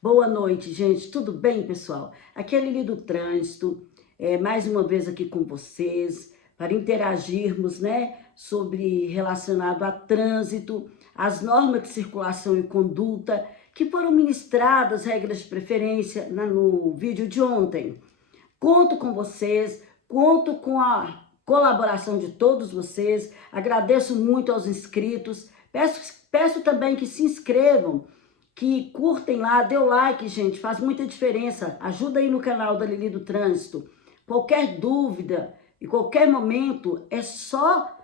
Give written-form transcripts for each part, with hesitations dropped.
Boa noite, gente. Tudo bem, pessoal? Aqui é Lili do Trânsito, mais uma vez aqui com vocês, para interagirmos, sobre relacionado a trânsito, as normas de circulação e conduta, que foram ministradas, regras de preferência, no vídeo de ontem. Conto com vocês, conto com a colaboração de todos vocês, agradeço muito aos inscritos, peço também que se inscrevam, que curtem lá, dê o like, gente, faz muita diferença. Ajuda aí no canal da Lili do Trânsito. Qualquer dúvida e qualquer momento, é só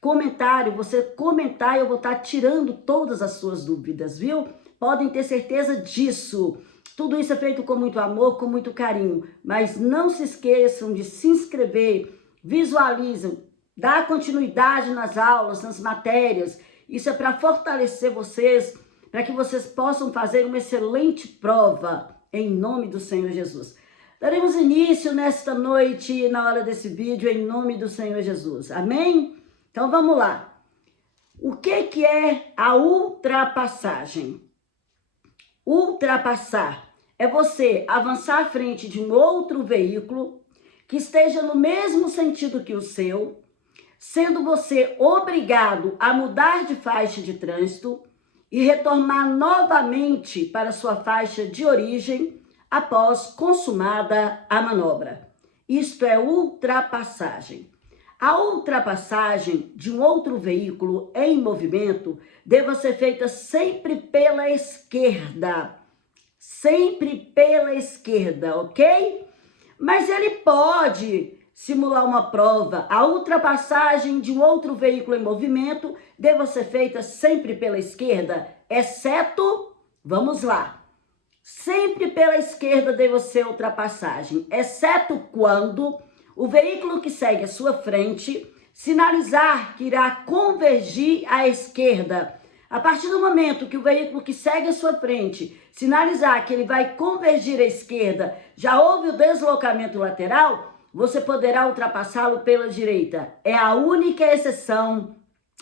comentário. Você comentar e eu vou estar tirando todas as suas dúvidas, viu? Podem ter certeza disso. Tudo isso é feito com muito amor, com muito carinho. Mas não se esqueçam de se inscrever, visualizem, dar continuidade nas aulas, nas matérias. Isso é para fortalecer vocês, para que vocês possam fazer uma excelente prova, em nome do Senhor Jesus. Daremos início nesta noite, na hora desse vídeo, em nome do Senhor Jesus. Amém? Então vamos lá. O que é a ultrapassagem? Ultrapassar é você avançar à frente de um outro veículo que esteja no mesmo sentido que o seu, sendo você obrigado a mudar de faixa de trânsito e retornar novamente para sua faixa de origem após consumada a manobra. Isto é ultrapassagem. A ultrapassagem de um outro veículo em movimento deve ser feita sempre pela esquerda. Sempre pela esquerda, ok? Mas ele pode simular uma prova. A ultrapassagem de um outro veículo em movimento deve ser feita sempre pela esquerda, exceto, vamos lá, sempre pela esquerda deve ser ultrapassagem, exceto quando o veículo que segue à sua frente sinalizar que irá convergir à esquerda. A partir do momento que o veículo que segue à sua frente sinalizar que ele vai convergir à esquerda, já houve o deslocamento lateral, você poderá ultrapassá-lo pela direita. É a única exceção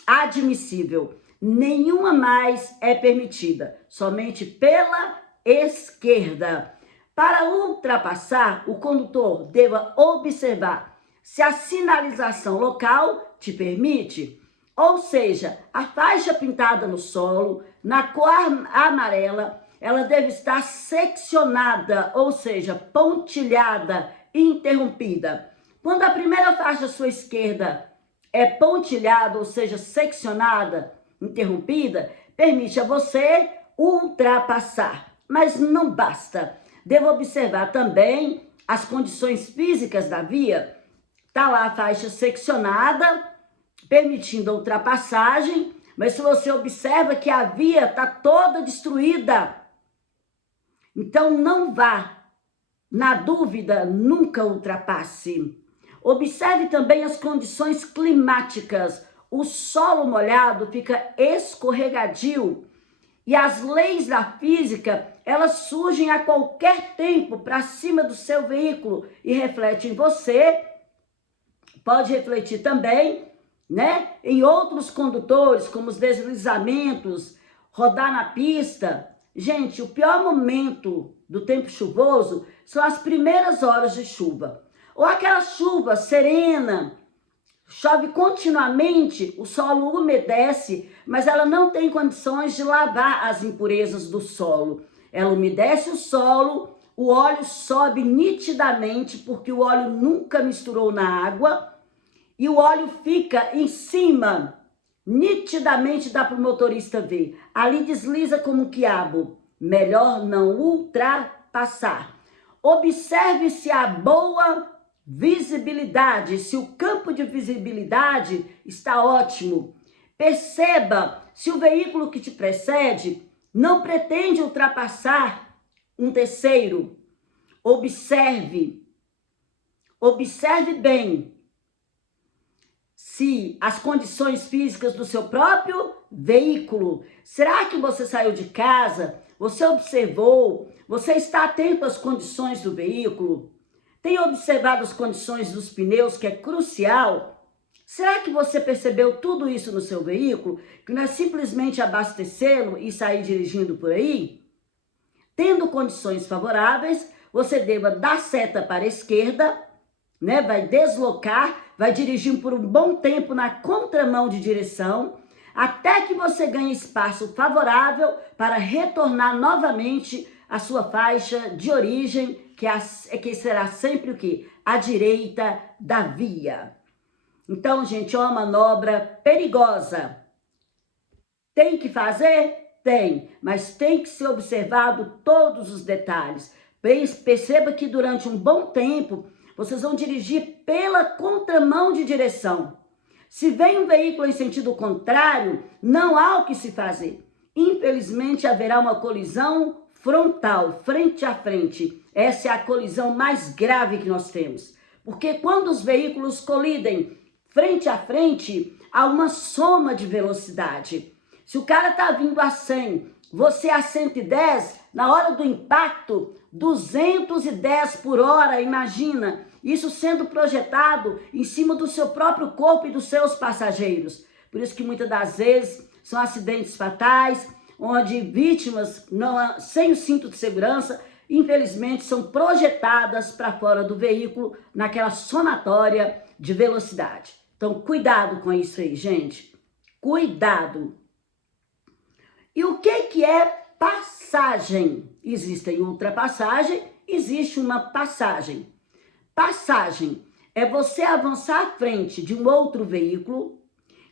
admissível. Nenhuma mais é permitida, somente pela esquerda. Para ultrapassar, o condutor deva observar se a sinalização local te permite, ou seja, a faixa pintada no solo, na cor amarela, ela deve estar seccionada, ou seja, pontilhada, interrompida. Quando a primeira faixa à sua esquerda é pontilhada, ou seja, seccionada, interrompida, permite a você ultrapassar. Mas não basta. Devo observar também as condições físicas da via. Está lá a faixa seccionada, permitindo a ultrapassagem, mas se você observa que a via está toda destruída, então não vá. Na dúvida, nunca ultrapasse. Observe também as condições climáticas. O solo molhado fica escorregadio e as leis da física, elas surgem a qualquer tempo para cima do seu veículo e refletem em você. Pode refletir também, em outros condutores, como os deslizamentos, rodar na pista. Gente, o pior momento do tempo chuvoso são as primeiras horas de chuva. Ou aquela chuva serena, chove continuamente, o solo umedece, mas ela não tem condições de lavar as impurezas do solo. Ela umedece o solo, o óleo sobe nitidamente, porque o óleo nunca misturou na água, e o óleo fica em cima. Nitidamente dá para o motorista ver. Ali desliza como um quiabo. Melhor não ultrapassar. Observe se há boa visibilidade, se o campo de visibilidade está ótimo. Perceba se o veículo que te precede não pretende ultrapassar um terceiro. Observe bem se as condições físicas do seu próprio veículo. Será que você saiu de casa? Você observou? Você está atento às condições do veículo? Tem observado as condições dos pneus, que é crucial? Será que você percebeu tudo isso no seu veículo? Que não é simplesmente abastecê-lo e sair dirigindo por aí? Tendo condições favoráveis, você deva dar seta para a esquerda, né? Vai deslocar, vai dirigir por um bom tempo na contramão de direção, até que você ganhe espaço favorável para retornar novamente à sua faixa de origem, que será sempre o quê? À direita da via. Então, gente, é uma manobra perigosa. Tem que fazer? Tem, mas tem que ser observado todos os detalhes. Perceba que durante um bom tempo, vocês vão dirigir pela contramão de direção. Se vem um veículo em sentido contrário, não há o que se fazer. Infelizmente, haverá uma colisão frontal, frente a frente. Essa é a colisão mais grave que nós temos. Porque quando os veículos colidem frente a frente, há uma soma de velocidade. Se o cara está vindo a 100, você a 110, na hora do impacto, 210 por hora, imagina. Isso sendo projetado em cima do seu próprio corpo e dos seus passageiros. Por isso que muitas das vezes são acidentes fatais, onde vítimas sem o cinto de segurança, infelizmente, são projetadas para fora do veículo naquela somatória de velocidade. Então, cuidado com isso aí, gente. Cuidado. E o que é passagem? Existe ultrapassagem, existe uma passagem. Passagem é você avançar à frente de um outro veículo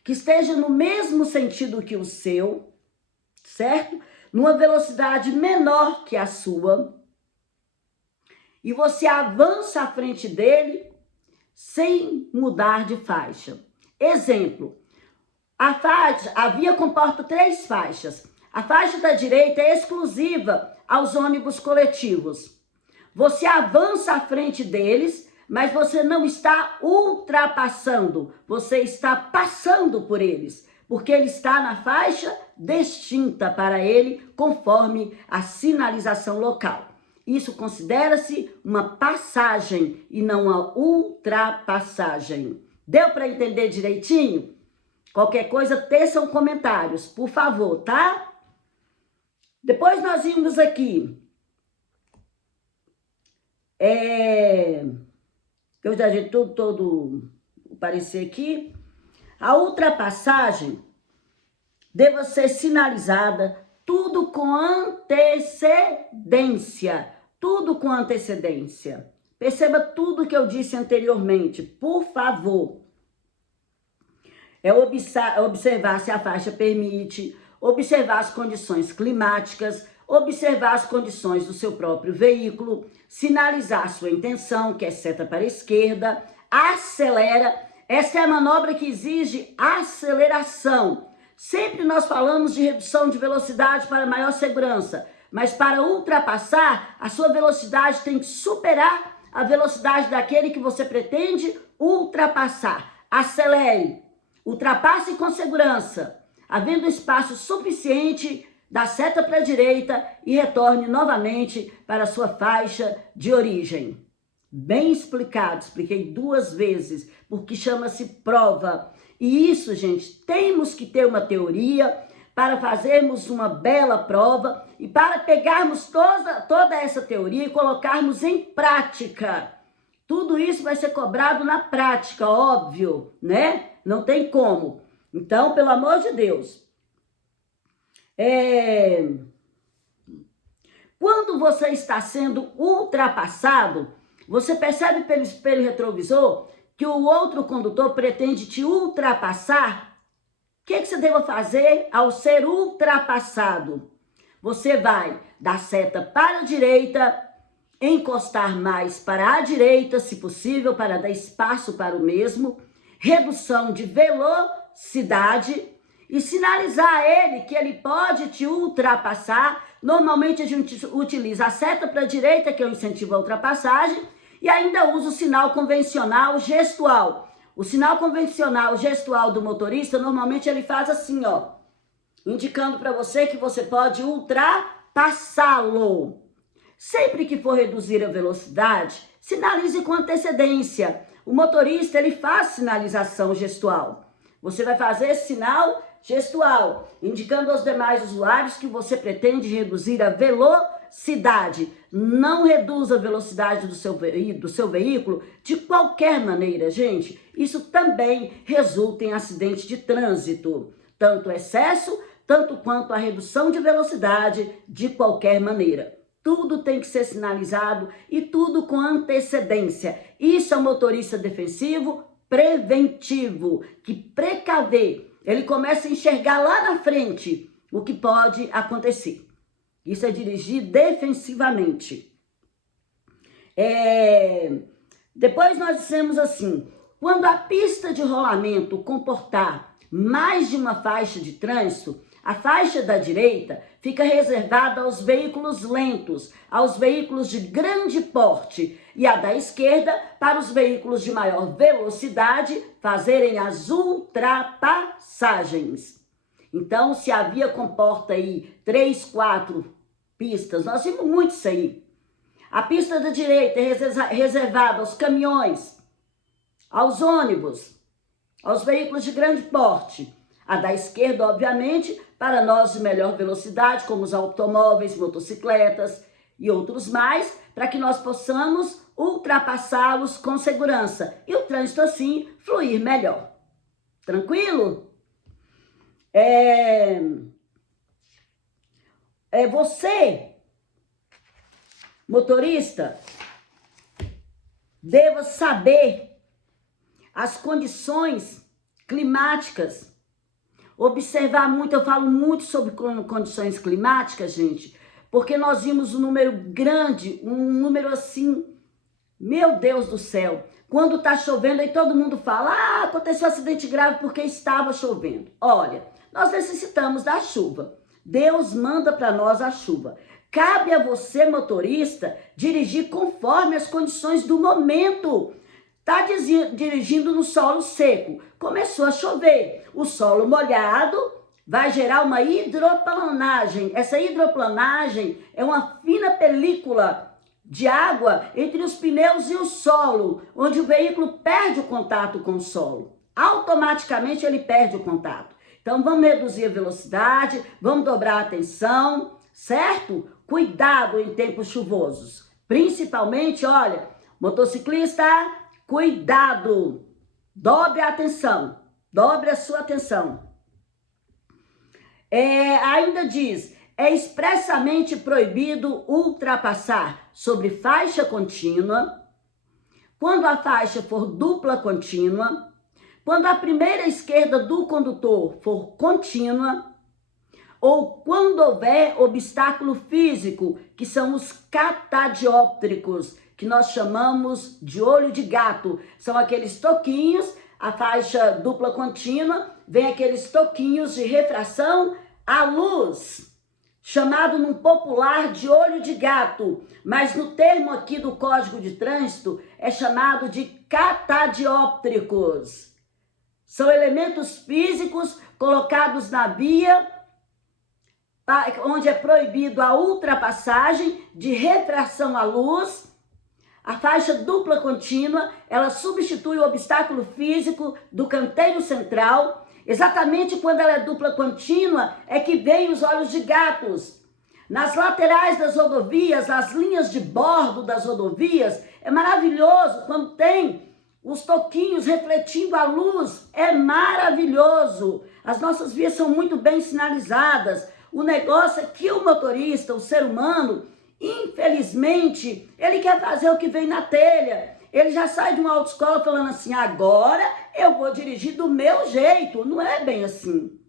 que esteja no mesmo sentido que o seu, certo? Numa velocidade menor que a sua. E você avança à frente dele sem mudar de faixa. Exemplo, a via comporta 3 faixas. A faixa da direita é exclusiva aos ônibus coletivos. Você avança à frente deles, mas você não está ultrapassando, você está passando por eles, porque ele está na faixa distinta para ele, conforme a sinalização local. Isso considera-se uma passagem e não uma ultrapassagem. Deu para entender direitinho? Qualquer coisa, teçam comentários, por favor, tá? Depois nós vimos aqui. Eu já dei todo o parecer aqui. A ultrapassagem deve ser sinalizada tudo com antecedência. Tudo com antecedência. Perceba tudo que eu disse anteriormente, por favor. É observar se a faixa permite, observar as condições climáticas, observar as condições do seu próprio veículo, sinalizar sua intenção, que é seta para a esquerda, acelera. Essa é a manobra que exige aceleração. Sempre nós falamos de redução de velocidade para maior segurança, mas para ultrapassar, a sua velocidade tem que superar a velocidade daquele que você pretende ultrapassar. Acelere, ultrapasse com segurança, havendo espaço suficiente, dá seta para a direita e retorne novamente para a sua faixa de origem. Bem explicado, expliquei 2 vezes, porque chama-se prova. E isso, gente, temos que ter uma teoria para fazermos uma bela prova e para pegarmos toda essa teoria e colocarmos em prática. Tudo isso vai ser cobrado na prática, óbvio, né? Não tem como. Então, pelo amor de Deus. Quando você está sendo ultrapassado, você percebe pelo espelho retrovisor que o outro condutor pretende te ultrapassar? O que você deve fazer ao ser ultrapassado? Você vai dar seta para a direita, encostar mais para a direita, se possível, para dar espaço para o mesmo, redução de velocidade e sinalizar a ele que ele pode te ultrapassar. Normalmente a gente utiliza a seta para a direita, que é o incentivo à ultrapassagem, e ainda usa o sinal convencional gestual. O sinal convencional gestual do motorista, normalmente ele faz assim, ó, indicando para você que você pode ultrapassá-lo. Sempre que for reduzir a velocidade, sinalize com antecedência. O motorista, ele faz sinalização gestual. Você vai fazer esse sinal gestual, indicando aos demais usuários que você pretende reduzir a velocidade velocidade. Não reduza a velocidade do seu veículo de qualquer maneira, gente. Isso também resulta em acidente de trânsito. Tanto excesso, tanto quanto a redução de velocidade de qualquer maneira. Tudo tem que ser sinalizado e tudo com antecedência. Isso é um motorista defensivo preventivo, que precaver. Ele começa a enxergar lá na frente o que pode acontecer. Isso é dirigir defensivamente. Depois nós dissemos assim, quando a pista de rolamento comportar mais de uma faixa de trânsito, a faixa da direita fica reservada aos veículos lentos, aos veículos de grande porte, e a da esquerda para os veículos de maior velocidade fazerem as ultrapassagens. Então, se a via comporta aí 3, 4 pistas, nós vimos muito isso aí. A pista da direita é reservada aos caminhões, aos ônibus, aos veículos de grande porte. A da esquerda, obviamente, para nós de melhor velocidade, como os automóveis, motocicletas e outros mais, para que nós possamos ultrapassá-los com segurança e o trânsito assim fluir melhor. Tranquilo? Você, motorista, deva saber as condições climáticas. Observar muito, eu falo muito sobre condições climáticas, gente, porque nós vimos um número grande, um número assim, meu Deus do céu, quando tá chovendo aí todo mundo fala, aconteceu um acidente grave porque estava chovendo. Olha, nós necessitamos da chuva, Deus manda para nós a chuva. Cabe a você, motorista, dirigir conforme as condições do momento. Está dirigindo no solo seco, começou a chover, o solo molhado vai gerar uma hidroplanagem. Essa hidroplanagem é uma fina película de água entre os pneus e o solo, onde o veículo perde o contato com o solo. Automaticamente ele perde o contato. Então vamos reduzir a velocidade, vamos dobrar a atenção, certo? Cuidado em tempos chuvosos. Principalmente, olha, motociclista, cuidado, dobre a atenção, dobre a sua atenção. Ainda diz, é expressamente proibido ultrapassar sobre faixa contínua, quando a faixa for dupla contínua, quando a primeira esquerda do condutor for contínua, ou quando houver obstáculo físico, que são os catadióptricos, que nós chamamos de olho de gato. São aqueles toquinhos, a faixa dupla contínua, vem aqueles toquinhos de refração à luz, chamado no popular de olho de gato, mas no termo aqui do Código de Trânsito é chamado de catadióptricos. São elementos físicos colocados na via, onde é proibido a ultrapassagem de refração à luz. A faixa dupla contínua, ela substitui o obstáculo físico do canteiro central. Exatamente quando ela é dupla contínua, é que vem os olhos de gatos. Nas laterais das rodovias, as linhas de bordo das rodovias, é maravilhoso quando tem os toquinhos refletindo a luz, é maravilhoso. As nossas vias são muito bem sinalizadas. O negócio é que o motorista, o ser humano, infelizmente, ele quer fazer o que vem na telha. Ele já sai de uma autoescola falando assim, agora eu vou dirigir do meu jeito. Não é bem assim.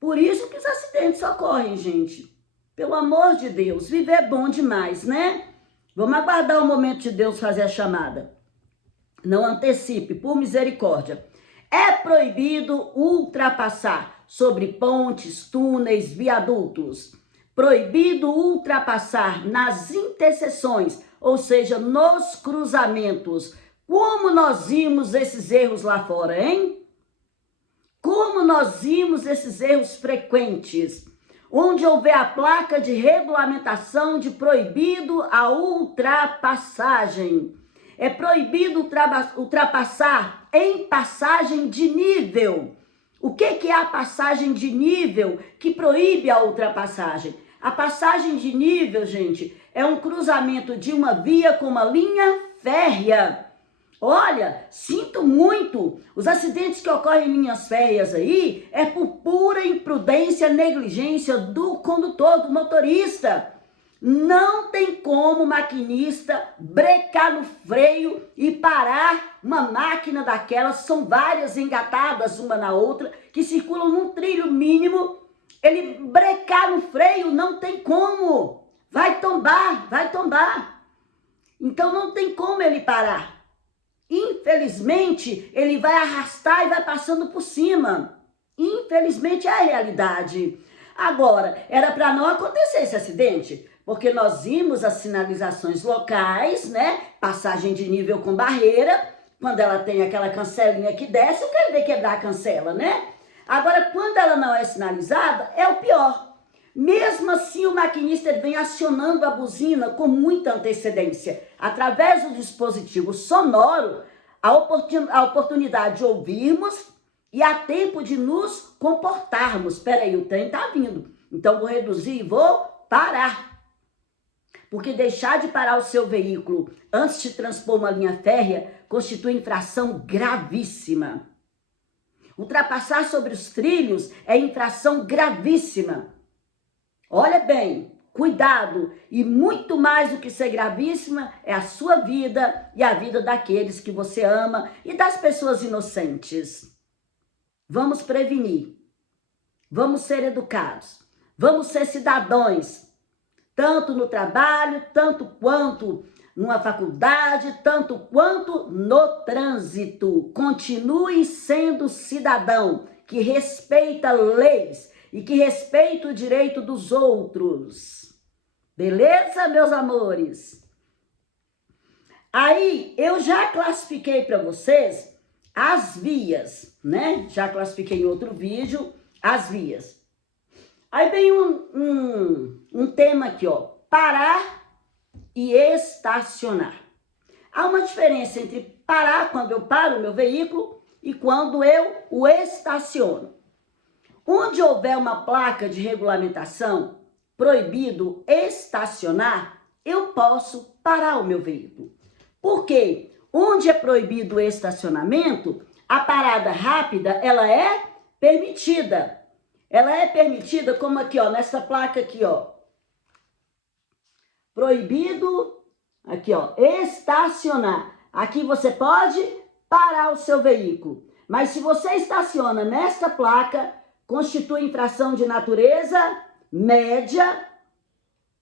Por isso que os acidentes ocorrem, gente. Pelo amor de Deus, viver é bom demais, né? Vamos aguardar o momento de Deus fazer a chamada. Não antecipe, por misericórdia. É proibido ultrapassar sobre pontes, túneis, viadutos. Proibido ultrapassar nas interseções, ou seja, nos cruzamentos. Como nós vimos esses erros lá fora, hein? Como nós vimos esses erros frequentes? Onde houver a placa de regulamentação de proibido a ultrapassagem. É proibido ultrapassar em passagem de nível. O que é a passagem de nível que proíbe a ultrapassagem? A passagem de nível, gente, é um cruzamento de uma via com uma linha férrea. Olha, sinto muito. Os acidentes que ocorrem em linhas férreas aí é por pura imprudência, negligência do condutor, do motorista. Não tem como o maquinista brecar no freio e parar uma máquina daquelas, são várias engatadas uma na outra, que circulam num trilho mínimo. Ele brecar no freio, não tem como. Vai tombar, vai tombar. Então não tem como ele parar. Infelizmente, ele vai arrastar e vai passando por cima. Infelizmente, é a realidade. Agora, era para não acontecer esse acidente, porque nós vimos as sinalizações locais, né? Passagem de nível com barreira. Quando ela tem aquela cancelinha que desce, eu quero ver quebrar a cancela, né? Agora, quando ela não é sinalizada, é o pior. Mesmo assim, o maquinista vem acionando a buzina com muita antecedência. Através do dispositivo sonoro, a oportunidade de ouvirmos e há tempo de nos comportarmos. Espera aí, o trem está vindo. Então, vou reduzir e vou parar. Porque deixar de parar o seu veículo antes de transpor uma linha férrea constitui infração gravíssima. Ultrapassar sobre os trilhos é infração gravíssima. Olha bem, cuidado, e muito mais do que ser gravíssima é a sua vida e a vida daqueles que você ama e das pessoas inocentes. Vamos prevenir, vamos ser educados, vamos ser cidadãos, tanto no trabalho, tanto quanto numa faculdade, tanto quanto no trânsito. Continue sendo cidadão que respeita leis e que respeita o direito dos outros. Beleza, meus amores? Aí, eu já classifiquei para vocês as vias, né? Já classifiquei em outro vídeo as vias. Aí vem um tema aqui, ó. Parar e estacionar. Há uma diferença entre parar quando eu paro o meu veículo e quando eu o estaciono. Onde houver uma placa de regulamentação proibido estacionar, eu posso parar o meu veículo. Por quê? Onde é proibido o estacionamento, a parada rápida, ela é permitida. Ela é permitida como aqui, ó, nessa placa aqui, ó. Proibido, aqui, ó, estacionar. Aqui você pode parar o seu veículo. Mas se você estaciona nesta placa, constitui infração de natureza média,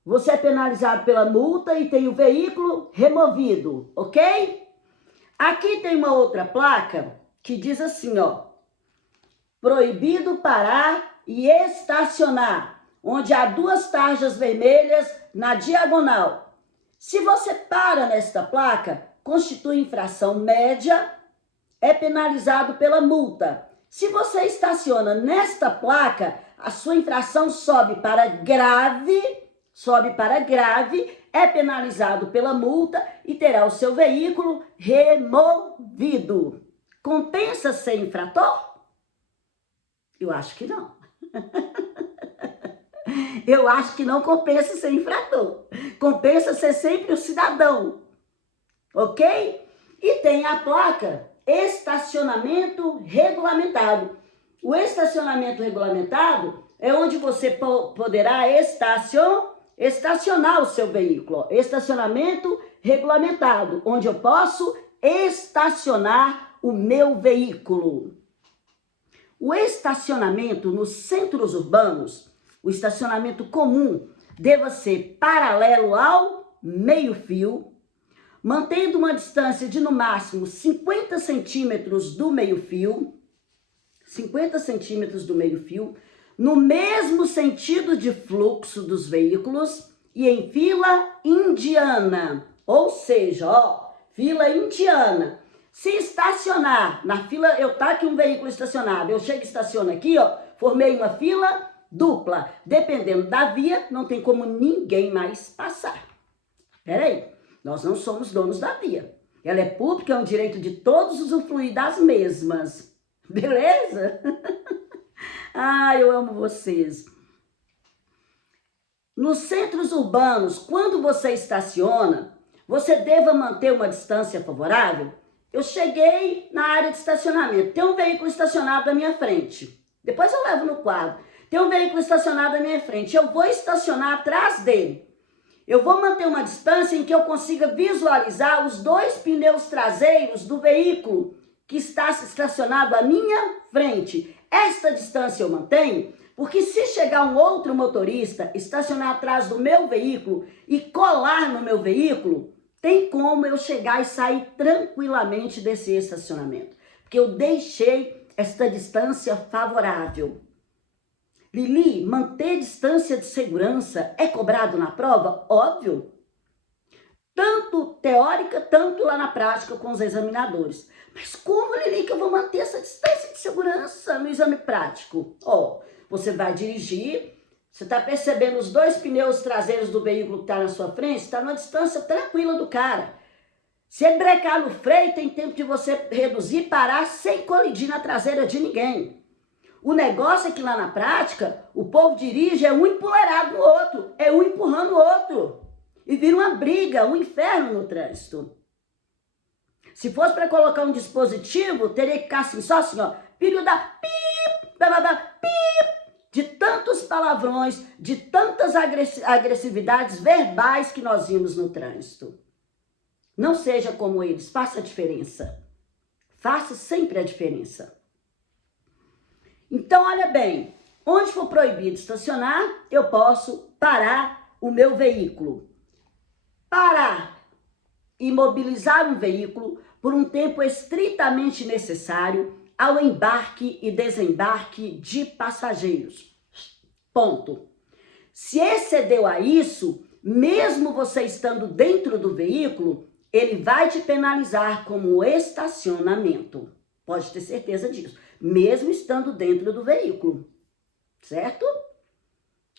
você é penalizado pela multa e tem o veículo removido, ok? Aqui tem uma outra placa que diz assim, ó, proibido parar e estacionar, onde há duas tarjas vermelhas na diagonal. Se você para nesta placa, constitui infração média, é penalizado pela multa. Se você estaciona nesta placa, a sua infração sobe para grave, é penalizado pela multa e terá o seu veículo removido. Compensa ser infrator? Eu acho que não. Eu acho que não compensa ser infrator. Compensa ser sempre o cidadão, ok? E tem a placa estacionamento regulamentado. O estacionamento regulamentado é onde você poderá estacionar o seu veículo. Estacionamento regulamentado, onde eu posso estacionar o meu veículo. O estacionamento nos centros urbanos, o estacionamento comum, deva ser paralelo ao meio-fio, mantendo uma distância de no máximo 50 centímetros do meio-fio, 50 centímetros do meio-fio, no mesmo sentido de fluxo dos veículos e em fila indiana, ou seja, ó, fila indiana. Se estacionar na fila, eu tá aqui um veículo estacionado, eu chego e estaciono aqui, ó, formei uma fila dupla. Dependendo da via, não tem como ninguém mais passar. Peraí, nós não somos donos da via. Ela é pública, é um direito de todos usufruir das mesmas. Beleza? Ah, eu amo vocês. Nos centros urbanos, quando você estaciona, você deva manter uma distância favorável? Eu cheguei na área de estacionamento, tem um veículo estacionado à minha frente. Depois eu levo no quadro. Tem um veículo estacionado à minha frente. Eu vou estacionar atrás dele. Eu vou manter uma distância em que eu consiga visualizar os dois pneus traseiros do veículo que está estacionado à minha frente. Esta distância eu mantenho, porque se chegar um outro motorista, estacionar atrás do meu veículo e colar no meu veículo, tem como eu chegar e sair tranquilamente desse estacionamento, porque eu deixei esta distância favorável. Lili, manter distância de segurança é cobrado na prova? Óbvio. Tanto teórica, tanto lá na prática com os examinadores. Mas como, Lili, que eu vou manter essa distância de segurança no exame prático? Você vai dirigir, você está percebendo os dois pneus traseiros do veículo que está na sua frente, está numa distância tranquila do cara. Se ele brecar no freio, tem tempo de você reduzir e parar sem colidir na traseira de ninguém. O negócio é que lá na prática, o povo dirige, é um empoleirado no outro, é um empurrando o outro. E vira uma briga, um inferno no trânsito. Se fosse para colocar um dispositivo, teria que ficar assim, só assim, ó. Filho da pip, bababá, pip. De tantos palavrões, de tantas agressividades verbais que nós vimos no trânsito. Não seja como eles, faça a diferença. Faça sempre a diferença. Então, olha bem, onde for proibido estacionar, eu posso parar o meu veículo. Parar, imobilizar um veículo por um tempo estritamente necessário ao embarque e desembarque de passageiros. Ponto. Se excedeu a isso, mesmo você estando dentro do veículo, ele vai te penalizar como estacionamento. Pode ter certeza disso. Mesmo estando dentro do veículo, certo?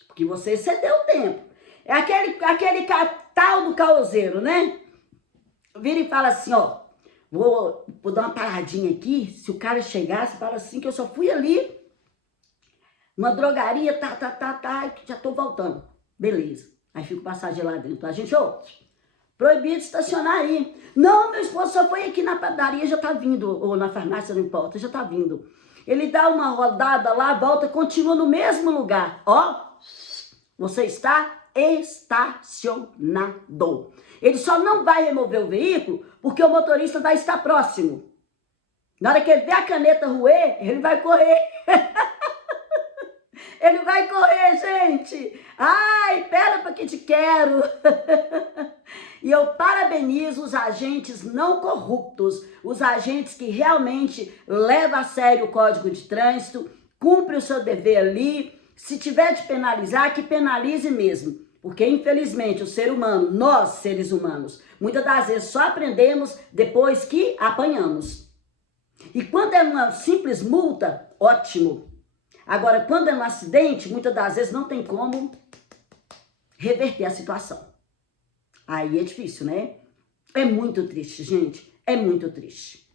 Porque você excedeu o tempo. É aquele tal do caoseiro, né? Vira e fala assim, ó, vou dar uma paradinha aqui, se o cara chegar, você fala assim, que eu só fui ali, numa drogaria, já tô voltando. Beleza. Aí fica o passageiro lá dentro. A gente, proibido estacionar aí. Não, meu esposo só foi aqui na padaria, já tá vindo, ou na farmácia, não importa, já tá vindo. Ele dá uma rodada lá, volta, continua no mesmo lugar. Você está estacionado. Ele só não vai remover o veículo porque o motorista vai estar próximo. Na hora que ele ver a caneta roer, ele vai correr. Ele vai correr, gente. Ai, pera porque te quero. E eu parabenizo os agentes não corruptos, os agentes que realmente levam a sério o Código de Trânsito, cumpre o seu dever ali. Se tiver de penalizar, que penalize mesmo. Porque, infelizmente, o ser humano, nós, seres humanos, muitas das vezes só aprendemos depois que apanhamos. E quando é uma simples multa, ótimo. Agora, quando é um acidente, muitas das vezes não tem como reverter a situação. Aí é difícil, né? É muito triste, gente. É muito triste.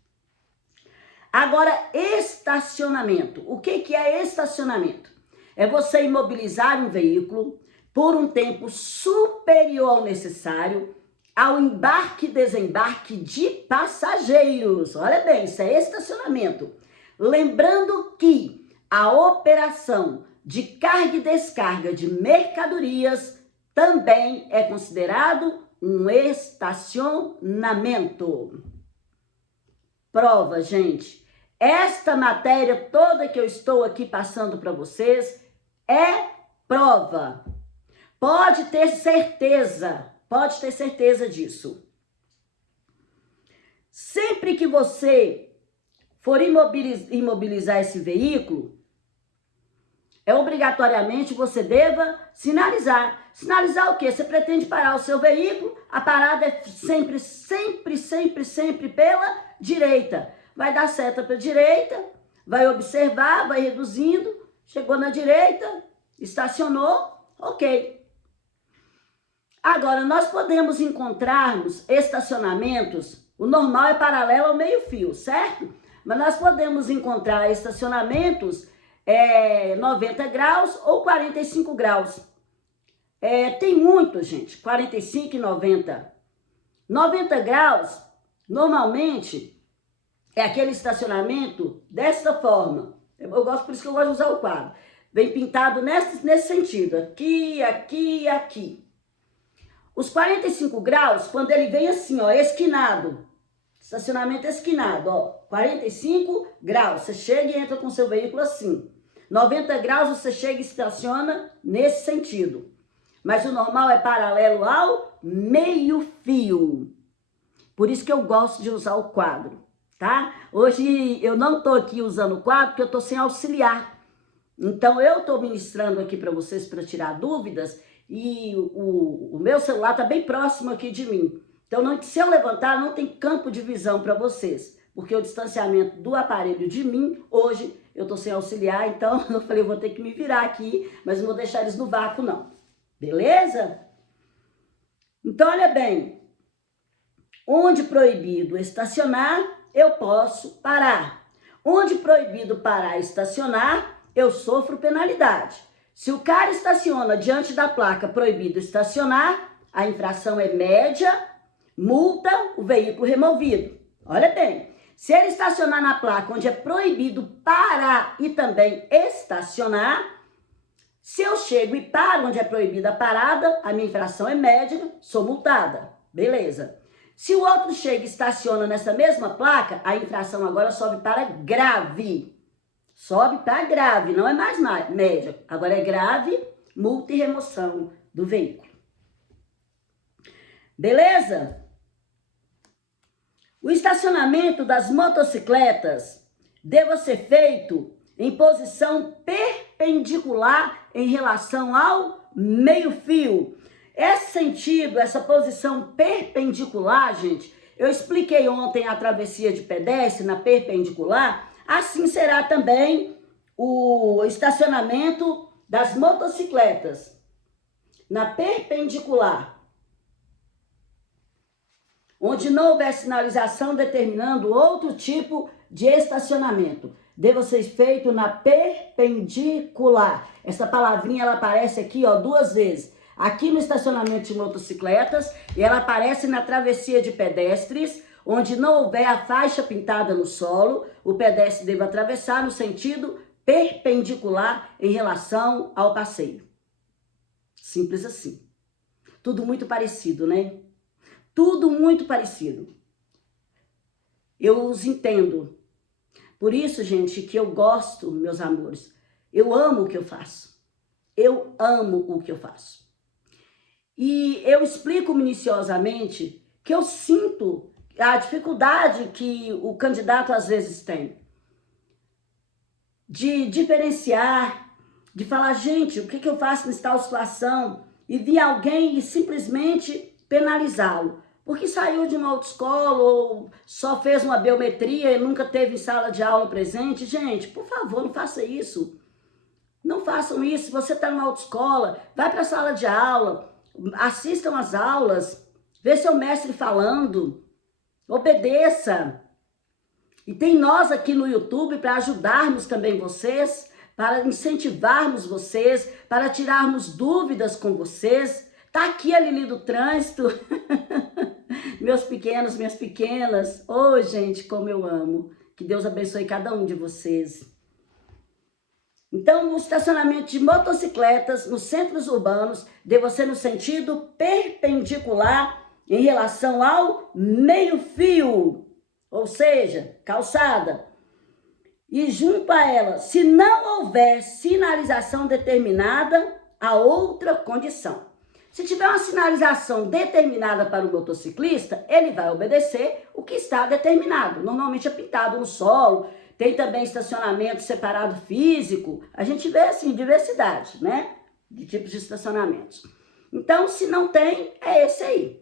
Agora, estacionamento. O que é estacionamento? É você imobilizar um veículo por um tempo superior ao necessário ao embarque e desembarque de passageiros. Olha bem, isso é estacionamento. Lembrando que a operação de carga e descarga de mercadorias também é considerado um estacionamento. Prova, gente. Esta matéria toda que eu estou aqui passando para vocês é prova. Pode ter certeza disso. Sempre que você for imobilizar esse veículo, obrigatoriamente você deva sinalizar. Sinalizar o quê? Você pretende parar o seu veículo, a parada é sempre pela direita. Vai dar seta para a direita, vai observar, vai reduzindo, chegou na direita, estacionou, ok. Agora, nós podemos encontrarmos estacionamentos, o normal é paralelo ao meio-fio, certo? Mas nós podemos encontrar estacionamentos 90 graus ou 45 graus. Tem muito, gente, 45 e 90. 90 graus, normalmente, é aquele estacionamento desta forma. Eu gosto, por isso que eu gosto de usar o quadro. Vem pintado nesse sentido, aqui, aqui e aqui. Os 45 graus, quando ele vem assim, ó, esquinado, estacionamento esquinado, ó, 45 graus, você chega e entra com seu veículo assim. 90 graus, você chega e estaciona nesse sentido. Mas o normal é paralelo ao meio-fio. Por isso que eu gosto de usar o quadro, tá? Hoje eu não tô aqui usando o quadro porque eu tô sem auxiliar. Então eu tô ministrando aqui para vocês para tirar dúvidas e o meu celular tá bem próximo aqui de mim. Então se eu levantar não tem campo de visão para vocês, porque o distanciamento do aparelho de mim, hoje eu tô sem auxiliar, então eu falei, eu vou ter que me virar aqui, mas não vou deixar eles no vácuo não. Beleza? Então olha bem, onde proibido estacionar, eu posso parar. Onde proibido parar e estacionar, eu sofro penalidade. Se o cara estaciona diante da placa proibido estacionar, a infração é média, multa, o veículo removido. Olha bem, se ele estacionar na placa onde é proibido parar e também estacionar, se eu chego e paro onde é proibida a parada, a minha infração é média, sou multada. Beleza. Se o outro chega e estaciona nessa mesma placa, a infração agora sobe para grave. Sobe para grave, não é mais média. Agora é grave, multa e remoção do veículo. Beleza? O estacionamento das motocicletas deve ser feito em posição perpendicular em relação ao meio-fio. Esse sentido, essa posição perpendicular, gente, eu expliquei ontem a travessia de pedestre na perpendicular. Assim será também o estacionamento das motocicletas, na perpendicular, onde não houver sinalização determinando outro tipo de estacionamento. Deve ser feito na perpendicular. Essa palavrinha, ela aparece aqui, ó, 2 vezes. Aqui no estacionamento de motocicletas, e ela aparece na travessia de pedestres, onde não houver a faixa pintada no solo, o pedestre deve atravessar no sentido perpendicular em relação ao passeio. Simples assim. Tudo muito parecido, né? Tudo muito parecido. Eu os entendo. Por isso, gente, que eu gosto, meus amores, eu amo o que eu faço. Eu amo o que eu faço. E eu explico minuciosamente que eu sinto a dificuldade que o candidato às vezes tem de diferenciar, de falar, gente, o que eu faço nessa tal situação? E vir alguém e simplesmente penalizá-lo. Porque saiu de uma autoescola ou só fez uma biometria e nunca teve em sala de aula presente. Gente, por favor, não faça isso. Não façam isso. Se você está numa autoescola, vai para a sala de aula, assistam às aulas, vê seu mestre falando. Obedeça. E tem nós aqui no YouTube para ajudarmos também vocês, para incentivarmos vocês, para tirarmos dúvidas com vocês. Tá aqui a Lili do Trânsito. Meus pequenos, minhas pequenas. Oh, gente, como eu amo. Que Deus abençoe cada um de vocês. Então, o estacionamento de motocicletas nos centros urbanos deve ser no sentido perpendicular em relação ao meio-fio, ou seja, calçada. E junto a ela, se não houver sinalização determinada, a outra condição. Se tiver uma sinalização determinada para o motociclista, ele vai obedecer o que está determinado. Normalmente é pintado no solo, tem também estacionamento separado físico. A gente vê, assim, diversidade, né? De tipos de estacionamentos. Então, se não tem, é esse aí.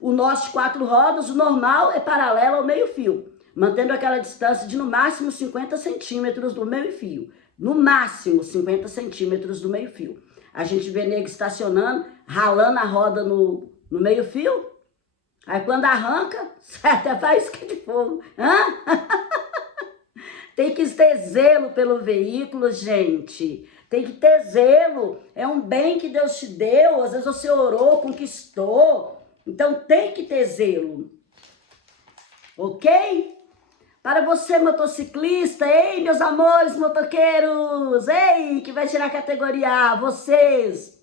O nosso de 4 rodas, o normal, é paralelo ao meio-fio, mantendo aquela distância de no máximo 50 centímetros do meio-fio. No máximo 50 centímetros do meio-fio. A gente vê nego estacionando, ralando a roda no meio-fio. Aí quando arranca, sai até faísca de fogo. Hã? Tem que ter zelo pelo veículo, gente. Tem que ter zelo. É um bem que Deus te deu. Às vezes você orou, conquistou. Então tem que ter zelo. Ok? Para você, motociclista, ei, meus amores motoqueiros, ei, que vai tirar a categoria A, vocês,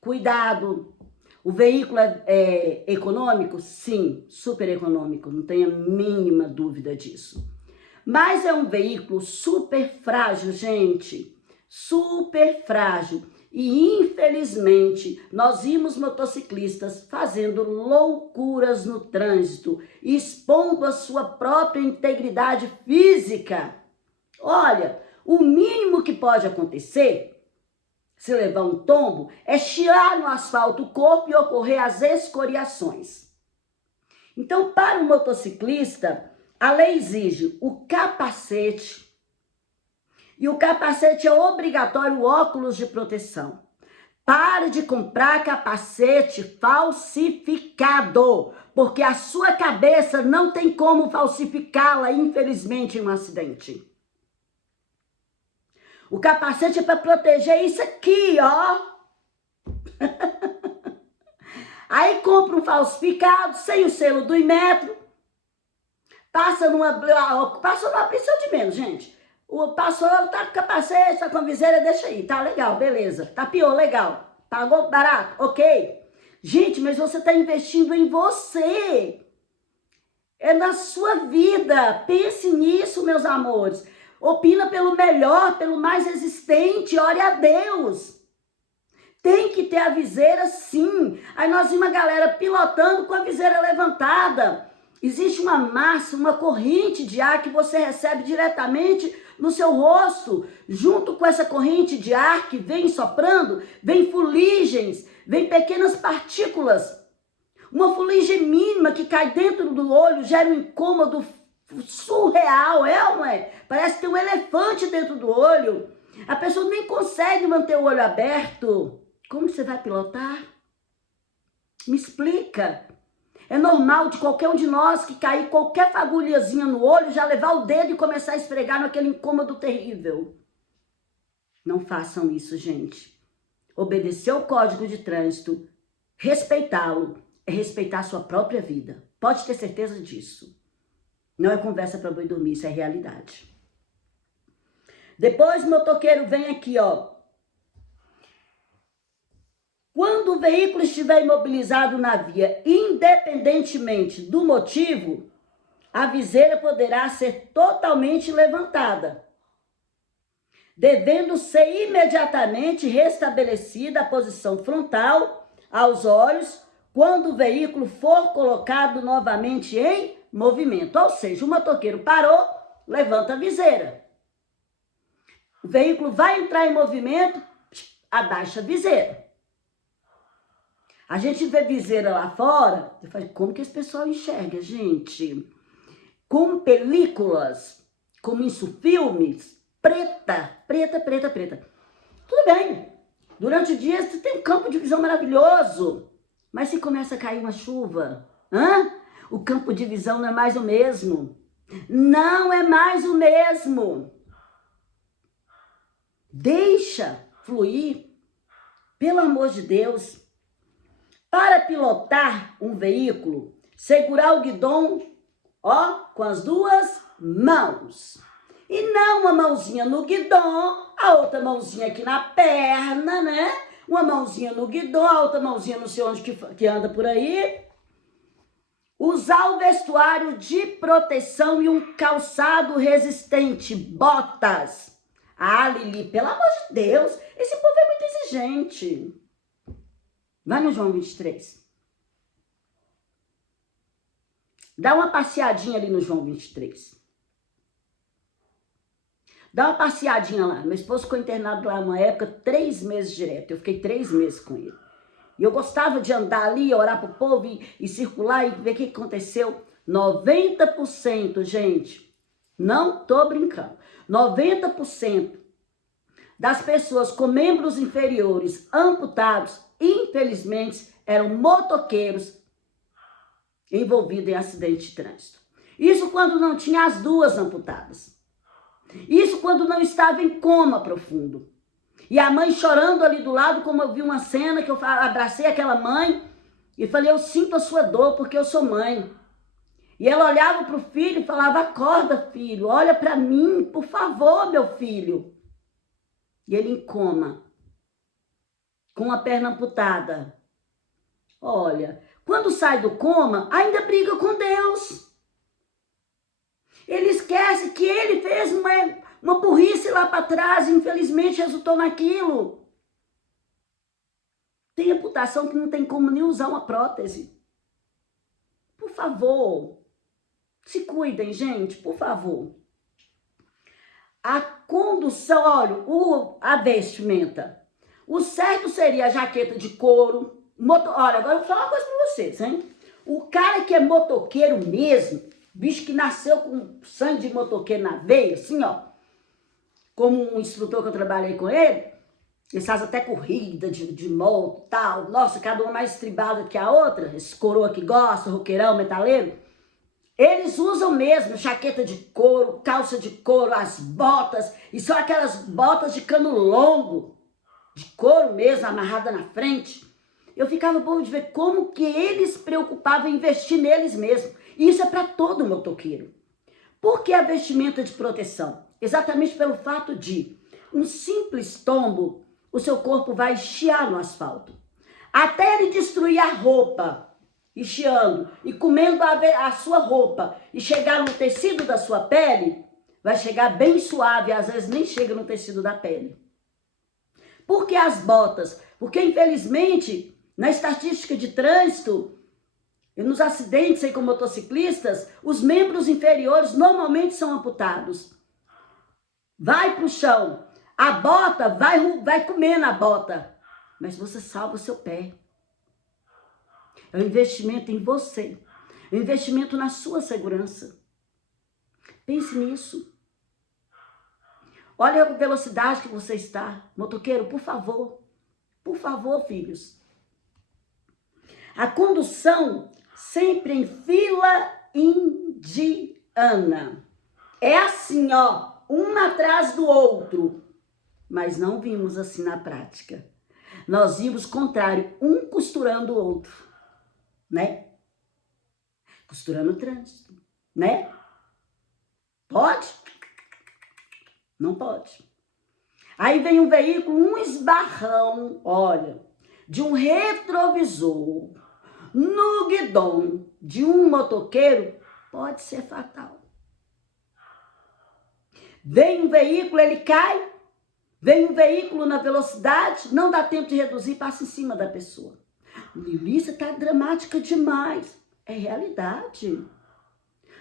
cuidado. O veículo é econômico? Sim, super econômico, não tenha a mínima dúvida disso. Mas é um veículo super frágil, gente, super frágil. E infelizmente, nós vimos motociclistas fazendo loucuras no trânsito, expondo a sua própria integridade física. Olha, o mínimo que pode acontecer, se levar um tombo, é chiar no asfalto o corpo e ocorrer as escoriações. Então, para o motociclista, a lei exige o capacete, e o capacete é obrigatório, o óculos de proteção. Pare de comprar capacete falsificado, porque a sua cabeça não tem como falsificá-la, infelizmente, em um acidente. O capacete é para proteger isso aqui, ó. Aí compra um falsificado, sem o selo do Inmetro, passa numa prisão de menos, gente. Passou, tá com capacete, tá com viseira, deixa aí, tá legal, beleza. Tapeou, legal. Pagou barato, ok. Gente, mas você tá investindo em você. É na sua vida. Pense nisso, meus amores. Opina pelo melhor, pelo mais existente, ore a Deus. Tem que ter a viseira, sim. Aí nós vimos a galera pilotando com a viseira levantada. Existe uma massa, uma corrente de ar que você recebe diretamente no seu rosto. Junto com essa corrente de ar que vem soprando, vem fuligens, vem pequenas partículas. Uma fuligem mínima que cai dentro do olho gera um incômodo surreal, é ou não é? Parece que tem um elefante dentro do olho. A pessoa nem consegue manter o olho aberto. Como você vai pilotar? Me explica. É normal de qualquer um de nós que cair qualquer fagulhazinha no olho, já levar o dedo e começar a esfregar naquele incômodo terrível. Não façam isso, gente. Obedecer o código de trânsito, respeitá-lo, é respeitar a sua própria vida. Pode ter certeza disso. Não é conversa para boi dormir, isso é realidade. Depois o motoqueiro vem aqui, ó. Quando o veículo estiver imobilizado na via, independentemente do motivo, a viseira poderá ser totalmente levantada, devendo ser imediatamente restabelecida a posição frontal aos olhos quando o veículo for colocado novamente em movimento. Ou seja, o motoqueiro parou, levanta a viseira. O veículo vai entrar em movimento, abaixa a viseira. A gente vê viseira lá fora, eu falo, como que esse pessoal enxerga, gente? Com películas, como isso, filmes, preta. Tudo bem, durante o dia você tem um campo de visão maravilhoso, mas se começa a cair uma chuva, o campo de visão não é mais o mesmo. Não é mais o mesmo. Deixa fluir, pelo amor de Deus. Para pilotar um veículo, segurar o guidão, ó, com as duas mãos. E não uma mãozinha no guidão, a outra mãozinha aqui na perna, né? Uma mãozinha no guidão, a outra mãozinha não sei onde que anda por aí. Usar o vestuário de proteção e um calçado resistente, botas. Ah, Lili, pelo amor de Deus, esse povo é muito exigente. Vai no João 23. Dá uma passeadinha ali no João 23. Dá uma passeadinha lá. Meu esposo ficou internado lá uma época, 3 meses direto. Eu fiquei 3 meses com ele. E eu gostava de andar ali, orar pro povo e circular e ver o que aconteceu. 90%, gente, não tô brincando, 90% das pessoas com membros inferiores amputados, infelizmente, eram motoqueiros envolvidos em acidente de trânsito. Isso quando não tinha as duas amputadas. Isso quando não estava em coma profundo. E a mãe chorando ali do lado, como eu vi uma cena que eu abracei aquela mãe e falei, eu sinto a sua dor porque eu sou mãe. E ela olhava para o filho e falava, acorda, filho, olha para mim, por favor, meu filho. E ele em coma, com a perna amputada. Olha, quando sai do coma, ainda briga com Deus. Ele esquece que ele fez uma burrice lá para trás e infelizmente resultou naquilo. Tem amputação que não tem como nem usar uma prótese. Por favor, se cuidem, gente, por favor. A condução, olha, a vestimenta. O certo seria a jaqueta de couro. Olha, agora eu vou falar uma coisa para vocês, hein? O cara que é motoqueiro mesmo, bicho que nasceu com sangue de motoqueiro na veia, assim, ó. Como um instrutor que eu trabalhei com ele, eles fazem até corrida de moto e tal. Nossa, cada uma mais estribada que a outra. Esse coroa que gosta, roqueirão, metaleiro. Eles usam mesmo jaqueta de couro, calça de couro, as botas. E são aquelas botas de cano longo, de couro mesmo, amarrada na frente. Eu ficava bom de ver como que eles se preocupavam em investir neles mesmos. E isso é para todo motoqueiro. Por que a vestimenta de proteção? Exatamente pelo fato de um simples tombo, o seu corpo vai chiar no asfalto. Até ele destruir a roupa, e chiando, e comendo a sua roupa, e chegar no tecido da sua pele, vai chegar bem suave, às vezes nem chega no tecido da pele. Por que as botas? Porque, infelizmente, na estatística de trânsito, e nos acidentes aí com motociclistas, os membros inferiores normalmente são amputados. Vai para o chão, a bota vai comer na bota, mas você salva o seu pé. É um investimento em você, é um investimento na sua segurança. Pense nisso. Olha a velocidade que você está. Motoqueiro, por favor, filhos. A condução sempre em fila indiana. É assim, ó, um atrás do outro. Mas não vimos assim na prática. Nós vimos contrário, um costurando o outro, né? Costurando o trânsito, né? Pode? Não pode. Aí vem um veículo, um esbarrão, olha, de um retrovisor no guidão de um motoqueiro, pode ser fatal. Vem um veículo, ele cai, vem um veículo na velocidade, não dá tempo de reduzir, passa em cima da pessoa. Lilissa, tá dramática demais. É realidade.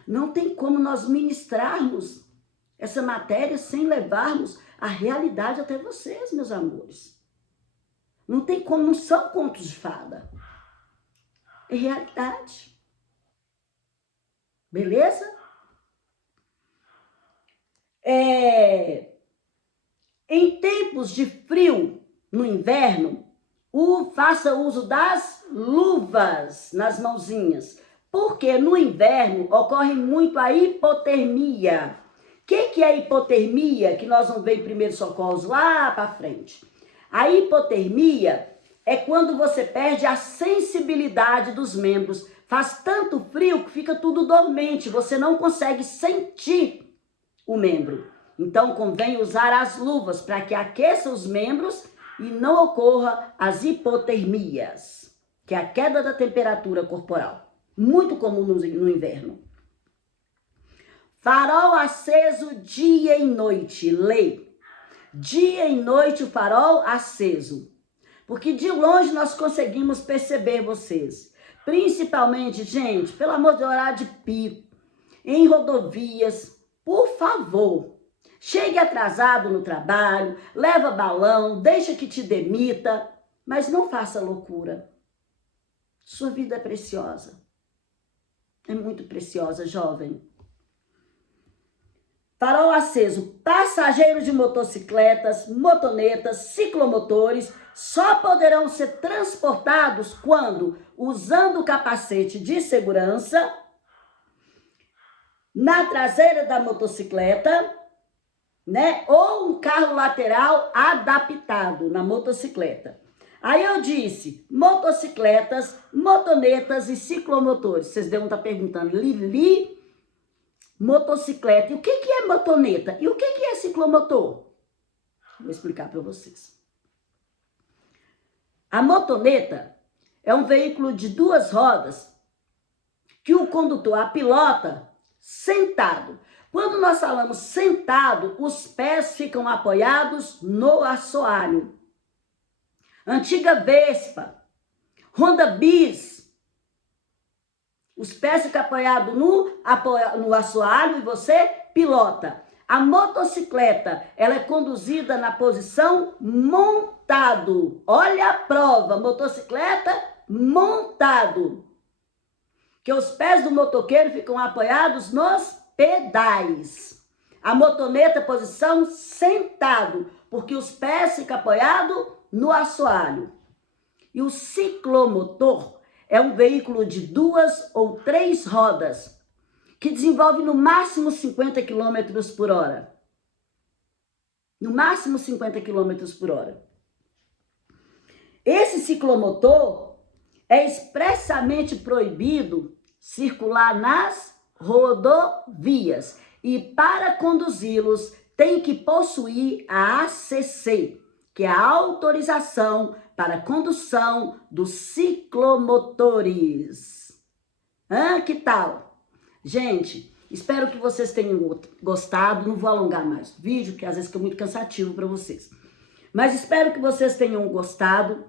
Não tem como nós ministrarmos essa matéria sem levarmos a realidade até vocês, meus amores. Não tem como, não são contos de fada. É realidade. Beleza? Em tempos de frio, no inverno, faça uso das luvas nas mãozinhas. Porque no inverno ocorre muito a hipotermia. O que é a hipotermia? Que nós vamos ver em primeiros socorros lá para frente. A hipotermia é quando você perde a sensibilidade dos membros. Faz tanto frio que fica tudo dormente. Você não consegue sentir o membro. Então convém usar as luvas para que aqueça os membros e não ocorra as hipotermias, que é a queda da temperatura corporal. Muito comum no inverno. Farol aceso dia e noite. Lei. Dia e noite o farol aceso. Porque de longe nós conseguimos perceber vocês. Principalmente, gente, pelo amor de horário de pico, em rodovias, por favor, chegue atrasado no trabalho, leva balão, deixa que te demita, mas não faça loucura. Sua vida é preciosa. É muito preciosa, jovem. Farol aceso. Passageiros de motocicletas, motonetas, ciclomotores só poderão ser transportados quando, usando o capacete de segurança, na traseira da motocicleta, né? Ou um carro lateral adaptado na motocicleta. Aí eu disse, motocicletas, motonetas e ciclomotores. Vocês devem estar perguntando, Lili, motocicleta, e o que é motoneta? E o que é ciclomotor? Vou explicar para vocês. A motoneta é um veículo de 2 rodas que o condutor, a pilota, sentado. Quando nós falamos sentado, os pés ficam apoiados no assoalho. Antiga Vespa, Honda Bis, os pés ficam apoiados no assoalho e você pilota. A motocicleta, ela é conduzida na posição montado. Olha a prova, motocicleta montado. Que os pés do motoqueiro ficam apoiados nos pedais. A motoneta, posição sentado, porque os pés ficam apoiados no assoalho. E o ciclomotor é um veículo de 2 ou 3 rodas, que desenvolve no máximo 50 km por hora. No máximo 50 km por hora. Esse ciclomotor é expressamente proibido circular nas rodovias e para conduzi-los tem que possuir a ACC, que é a autorização para a condução dos ciclomotores. Que tal? Gente, espero que vocês tenham gostado. Não vou alongar mais o vídeo, que às vezes fica muito cansativo para vocês. Mas espero que vocês tenham gostado.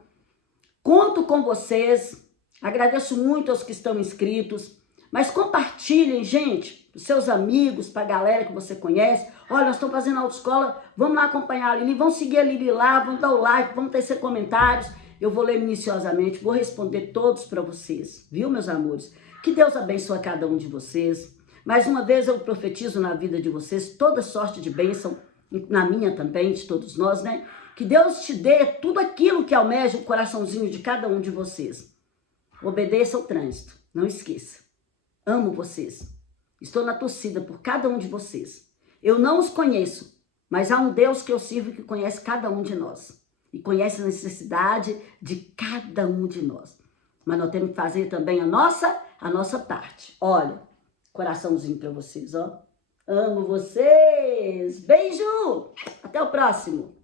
Conto com vocês. Agradeço muito aos que estão inscritos. Mas compartilhem, gente, para os seus amigos, para a galera que você conhece. Olha, nós estamos fazendo autoescola, vamos lá acompanhar a Lili, vamos seguir a Lili lá, vamos dar o like, vamos tecer comentários. Eu vou ler minuciosamente, vou responder todos para vocês, viu, meus amores? Que Deus abençoe cada um de vocês. Mais uma vez eu profetizo na vida de vocês toda sorte de bênção, na minha também, de todos nós, né? Que Deus te dê tudo aquilo que almeja o coraçãozinho de cada um de vocês. Obedeça ao trânsito, não esqueça. Amo vocês. Estou na torcida por cada um de vocês. Eu não os conheço, mas há um Deus que eu sirvo que conhece cada um de nós. E conhece a necessidade de cada um de nós. Mas nós temos que fazer também a nossa parte. Olha, coraçãozinho para vocês, ó. Amo vocês. Beijo. Até o próximo.